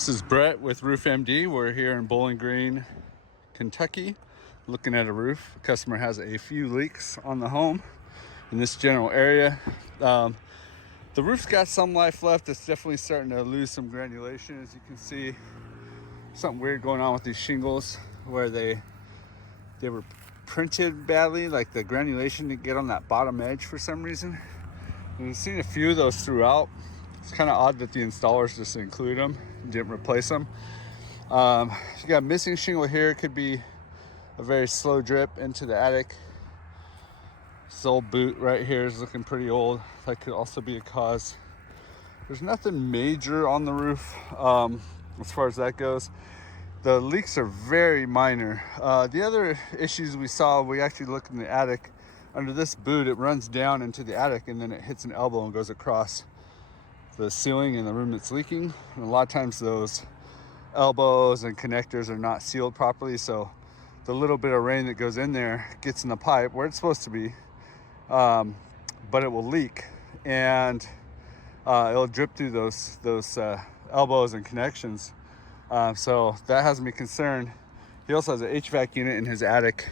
This is Brett with Roof MD. We're here in Bowling Green, Kentucky, looking at a roof. The customer has a few leaks on the home in this general area. The roof's got some life left. It's definitely starting to lose some granulation. As you can see, something weird going on with these shingles where they were printed badly, like the granulation didn't get on that bottom edge for some reason. And we've seen a few of those throughout. It's kind of odd that the installers just include them and didn't replace them. You got missing shingle here. It could be a very slow drip into the attic. This old boot right here is looking pretty old. That could also be a cause. There's nothing major on the roof as far as that goes. The leaks are very minor. The other issues we saw, we actually looked in the attic. Under this boot, it runs down into the attic and then it hits an elbow and goes across the ceiling in the room that's leaking. And a lot of times those elbows and connectors are not sealed properly, so the little bit of rain that goes in there gets in the pipe where it's supposed to be, but it will leak and it'll drip through those elbows and connections. So that has me concerned. He also has an HVAC unit in his attic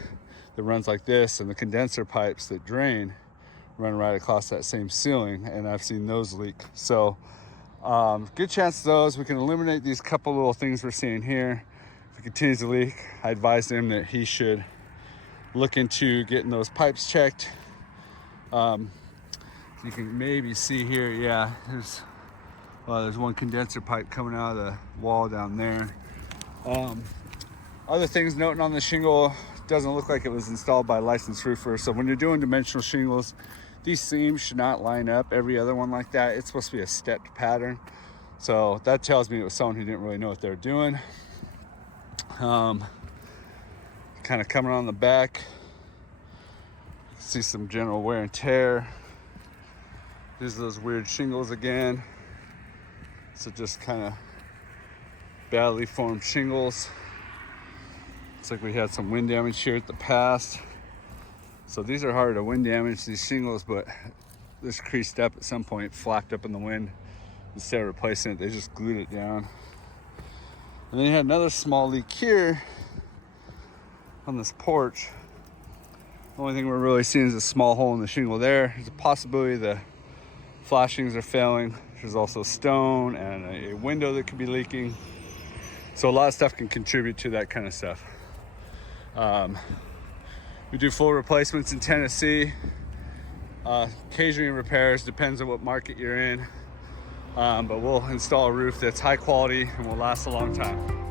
that runs like this, and the condenser pipes that drain run right across that same ceiling, and I've seen those leak. So good chance those. We can eliminate these couple little things we're seeing here. If it continues to leak, I advise him that he should look into getting those pipes checked. You can maybe see here, yeah, there's one condenser pipe coming out of the wall down there. Other things noting on the shingle, doesn't look like it was installed by a licensed roofer. So when you're doing dimensional shingles, these seams should not line up every other one like that. It's supposed to be a stepped pattern. So that tells me it was someone who didn't really know what they were doing. Kind of coming on the back, see some general wear and tear. These are those weird shingles again. So just kind of badly formed shingles. Looks like we had some wind damage here at the past. So these are hard to wind damage, these shingles, but this creased up at some point, flapped up in the wind. Instead of replacing it, they just glued it down. And then you had another small leak here on this porch. The only thing we're really seeing is a small hole in the shingle there. There's a possibility the flashings are failing. There's also stone and a window that could be leaking. So a lot of stuff can contribute to that kind of stuff. We do full replacements in Tennessee. Occasionally repairs, depends on what market you're in. But we'll install a roof that's high quality and will last a long time.